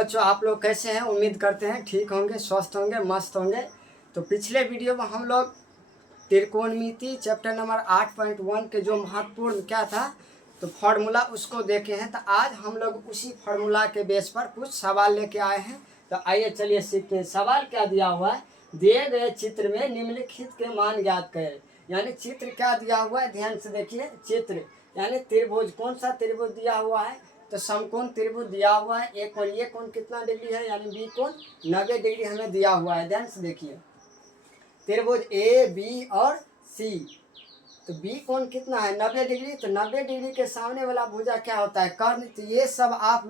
बच्चों, आप लोग कैसे हैं? उम्मीद करते हैं ठीक होंगे, स्वस्थ होंगे, मस्त होंगे। तो पिछले वीडियो में हम लोग त्रिकोणमिति चैप्टर नंबर 8.1 के जो महत्वपूर्ण क्या था तो फार्मूला उसको देखे हैं। तो आज हम लोग उसी फार्मूला के बेस पर कुछ सवाल लेके आए हैं। तो आइए चलिए सीखते हैं। सवाल क्या दिया हुआ है? दिए गए चित्र में निम्नलिखित के मान ज्ञात करें। यानी चित्र क्या दिया हुआ है, ध्यान से देखिए। चित्र यानी त्रिभुज, कौन सा त्रिभुज दिया हुआ है? तो समकोण त्रिभुज दिया हुआ है। एक और ये कोण कितना डिग्री है, यानी बी कोण 90 डिग्री हमें दिया हुआ है। ध्यान से देखिए, त्रिभुज ए बी और सी। तो बी कोण कितना है, 90 डिग्री। तो 90 डिग्री के सामने वाला भुजा क्या होता है, कर्ण। तो ये सब आप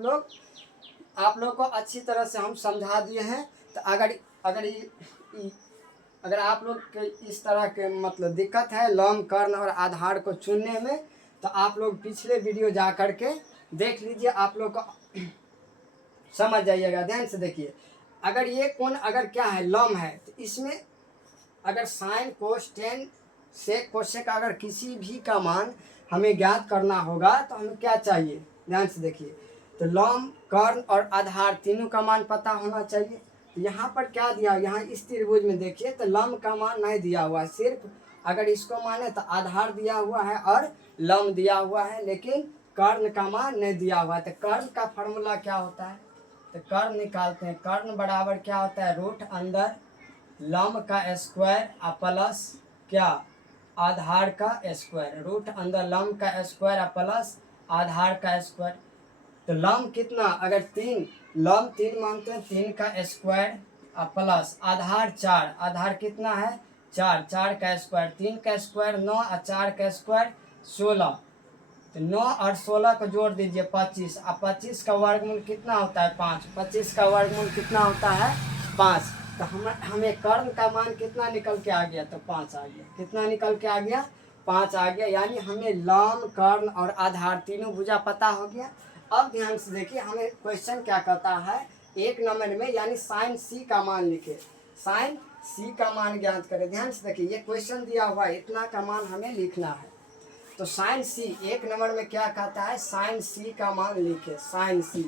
लोग को अच्छी तरह से हम समझा दिए हैं। तो अगर आप लोग के इस तरह के मतलब दिक्कत है लंब, कर्ण और आधार को चुनने में, तो आप लोग पिछले वीडियो जा करके देख लीजिए, आप लोग को समझ जाइएगा। ध्यान से देखिए, अगर ये कोण अगर क्या है, लंब है, तो इसमें अगर sine cos tan sec cosec अगर किसी भी का मान हमें ज्ञात करना होगा तो हमें क्या चाहिए? ध्यान से देखिए, तो लंब, कर्ण और आधार तीनों का मान पता होना चाहिए। तो यहाँ पर क्या दिया, यहाँ इस त्रिभुज में देखिए तो लंब का मान नहीं दिया हुआ है, सिर्फ अगर इसको माने तो आधार दिया हुआ है और लंब दिया हुआ है, लेकिन कर्ण का मान नहीं दिया हुआ है। तो कर्ण का फॉर्मूला क्या होता है? तो कर्ण निकालते हैं। कर्ण बराबर क्या होता है, रूट अंदर लंब का स्क्वायर प्लस क्या, आधार का स्क्वायर। रूट अंदर लंब का स्क्वायर प्लस आधार का स्क्वायर। तो लंब कितना, अगर लंब 3 मानते हैं, 3 का स्क्वायर प्लस आधार 4। आधार कितना है, 4। 4 का स्क्वायर, 3 का स्क्वायर 9 और 4 का स्क्वायर 16। तो 9 और 16 को जोड़ दीजिए 25। अब 25 का वर्गमूल कितना होता है, 5। 25 का वर्गमूल कितना होता है, 5। तो हमें कर्ण का मान कितना निकल के आ गया, तो 5 आ गया। कितना निकल के आ गया, 5 आ गया। यानी हमें लंब, कर्ण और आधार तीनों भुजा पता हो गया। अब ध्यान से देखिए, हमें क्वेश्चन क्या कहता है, 1 नंबर में यानी साइन सी का मान लिखे। साइन सी का मान ज्ञात करें। ध्यान से देखिए, ये क्वेश्चन दिया हुआ है, इतना का मान हमें लिखना है। तो साइन सी 1 नंबर में क्या कहता है, साइन सी का मान लिखे। साइन सी,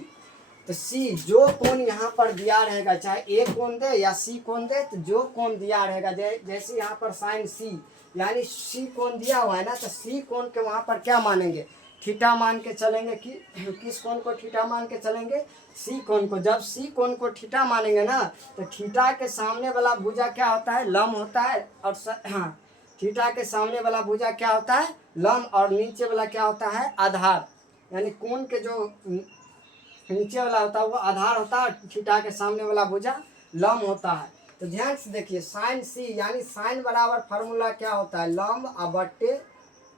तो सी जो कोण यहाँ पर दिया रहेगा, चाहे ए कोण दे या सी कोण दे, तो जो कोण दिया रहेगा, जैसे यहाँ पर साइन सी यानी सी कोण दिया हुआ है ना, तो सी कोण के वहाँ पर क्या मानेंगे, थीटा मान के चलेंगे। कि किस कोण को थीटा मान के चलेंगे, सी कोण को। जब सी कोण को थीटा मानेंगे ना, तो थीटा के सामने वाला भुजा क्या होता है, लंब होता है। और हाँ, थीटा के सामने वाला भुजा क्या होता है, लंब, और नीचे वाला क्या होता है, आधार। यानी कोण के जो नीचे वाला होता है वो आधार होता है, थीटा के सामने वाला भुजा लंब होता है। तो ध्यान से देखिए, साइन सी यानी साइन बराबर फार्मूला क्या होता है, लंब बट्टे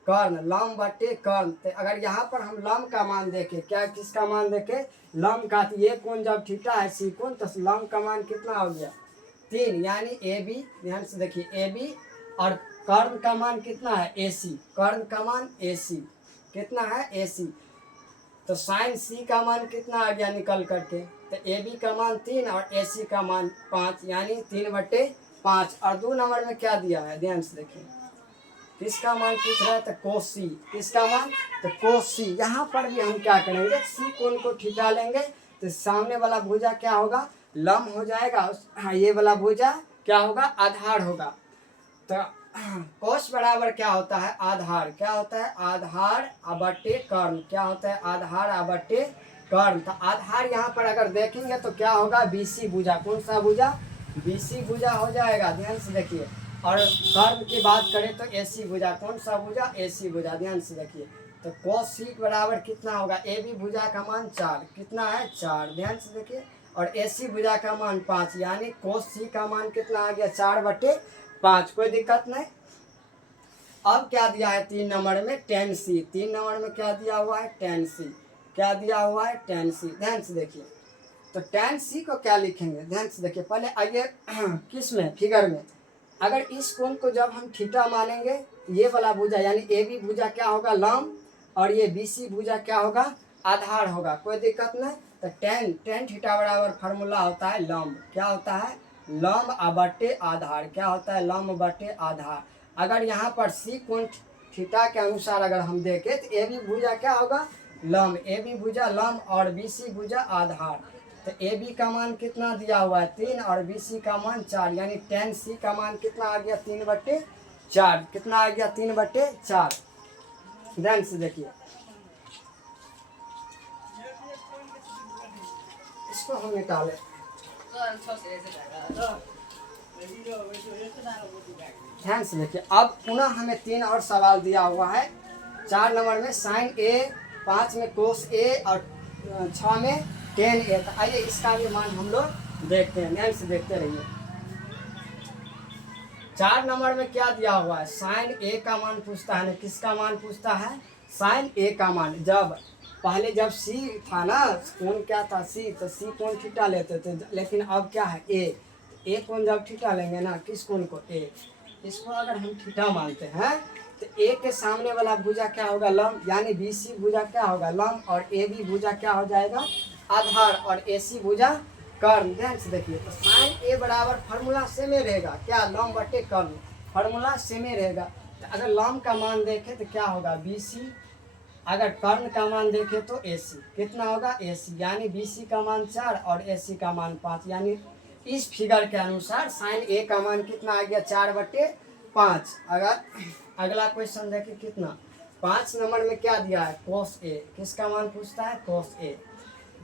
कर्ण। लंब बट्टे कर्ण। तो अगर यहाँ पर हम लंब का मान देखें, क्या किसका मान देखें, लंब का, तो ये कोण जब थीटा है सी कोण, तो लंब का मान कितना हो गया, 3, यानी ए बी। ध्यान से देखिए, ए बी। और कर्ण का मान कितना है, ए सी। कर्ण का मान ए सी कितना है, ए सी। तो साइन सी का मान कितना आ गया निकल करके, तो ए बी का मान 3 और ए सी का मान 5, यानी 3/5। और 2 नंबर में क्या दिया है, ध्यान से देखिए, किसका मान पूछ रहा है, तो कोस सी। किसका मान, तो कोस सी। यहाँ पर भी हम क्या करेंगे, सी कोण को थीटा लेंगे, तो सामने वाला भुजा क्या होगा, लंब हो जाएगा। हाँ, ये वाला भुजा क्या होगा, आधार होगा। तो कोस बराबर क्या होता है, आधार। क्या होता है, आधार बट्टे कर्ण। क्या होता है, आधार बट्टे कर्ण। तो आधार यहाँ पर अगर देखेंगे तो क्या होगा, बीसी भुजा। कौन सा भुजा, बीसी भुजा हो जाएगा। ध्यान से देखिए। और कर्ण की बात करें तो एसी भुजा। कौन सा भुजा, एसी भुजा। ध्यान से देखिए, तो कोस सी बराबर कितना होगा, ए बी भुजा का मान 4। कितना है, 4। ध्यान से देखिए, और एसी भुजा का मान 5, यानी कोस सी का मान कितना आ गया, 4/5। कोई दिक्कत नहीं। अब क्या दिया है 3 नंबर में, टेन सी। 3 नंबर में क्या दिया हुआ है, टेन सी। क्या दिया हुआ है, टेन सी। ध्यान से देखिए, तो टेन सी को क्या लिखेंगे, ध्यान से देखिए। पहले आइए किस में, फिगर में। अगर इस कोण को जब हम थीटा मानेंगे, ये वाला भुजा यानी ए बी भुजा क्या होगा, लंब, और ये बी सी भुजा क्या होगा, आधार होगा। कोई दिक्कत नहीं। तो टेन थीटा बराबर फार्मूला होता है लंब। क्या होता है, लंब बट्टे आधार। क्या होता है, लंब बट्टे आधार। अगर यहाँ पर सी कोण थीटा के अनुसार अगर हम देखें, तो ए बी भुजा क्या होगा, लंब। ए बी भुजा लंब और बी सी भुजा आधार। तो ए बी का मान कितना दिया हुआ है 3 और बी सी का मान 4, यानी tan सी का मान कितना आ गया 3/4। कितना आ गया 3/4। ध्यान से देखिए, इसको हम निकाले। ध्यान से देखिए, अब पुनः हमें 3 और सवाल दिया हुआ है। 4 नंबर में sin a, 5 में cos a और 6 में tan a। तो आइए इसका भी मान हम लोग देखते हैं, ध्यान से देखते रहिए। 4 नंबर में क्या दिया हुआ है, sin a का मान पूछता है ना, किसका मान पूछता है, sin a का मान। जब पहले जब c था ना, कोण क्या था c, तो c कोण थीटा लेते थे, लेकिन अब क्या है a कोण जब थीटा लेंगे ना, किस कोण को a, इसको अगर हम थीटा मानते हैं तो a के सामने वाला भुजा क्या होगा लंब, यानी BC भुजा क्या होगा लंब, और AB भुजा क्या हो जाएगा आधार, और AC भुजा कर्ण। ध्यान से देखिए, तो sin a बराबर फार्मूला सेम ही रहेगा, क्या लंब बटे कर्ण, फार्मूला सेम ही रहेगा। तो अगर लंब का मान देखें तो क्या होगा BC, अगर कर्ण का मान देखें तो AC कितना होगा AC, यानी BC का मान 4 और AC का मान 5, यानी इस फिगर के अनुसार sin a का मान कितना आ गया 4/5। अगर अगला क्वेश्चन देखें कितना, 5 नंबर में क्या दिया है cos a, किसका मान पूछता है cos a।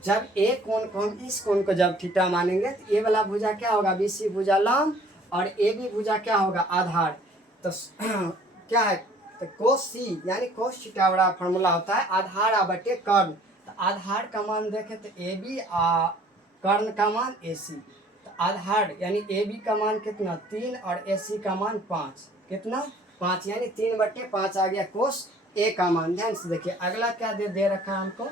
जब a कोण को हम इस कोण को जब थीटा मानेंगे तो a वाला भुजा क्या होगा BC भुजा लंब और AB भुजा क्या होगा आधार। तो क्या है, तो cos c यानी cos थीटा बड़ा फॉर्मूला होता है आधार बटे कर्ण। तो आधार का मान देखें तो AB कर्ण का मान AC। तो आधार यानी AB का मान कितना 3 और AC का मान 5, कितना 5, यानी 3/5 आ गया cos a का मान। ध्यान से देखिए, अगला क्या दे रखा है हमको,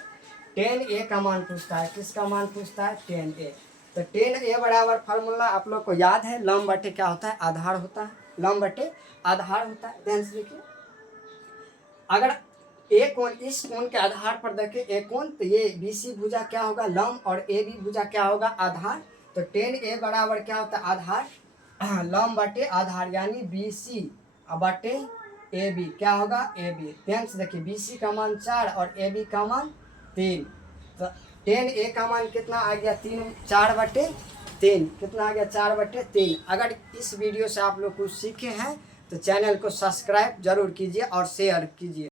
tan a का मान पूछता है, किसका मान पूछता है tan a। तो tan a बराबर फार्मूला आप लोग को याद है, लंब बटे क्या होता है आधार होता है, लंब बटे आधार होता है। ध्यान से देखिए, अगर ए कोण इस कोण के आधार पर देखें ए कोण, तो ये BC भुजा क्या होगा लंब और AB भुजा क्या होगा आधार। तो tan a बराबर क्या होता है आधार लंब बटे आधार, यानी BC बटे AB क्या होगा AB। ध्यान से देखिए, BC का मान 4 और AB का मान 3। तो tan a का मान कितना आ गया 4/3, कितना आ गया 4/3। अगर इस वीडियो से आप लोग कुछ सीखे हैं तो चैनल को सब्सक्राइब जरूर कीजिए और शेयर कीजिए।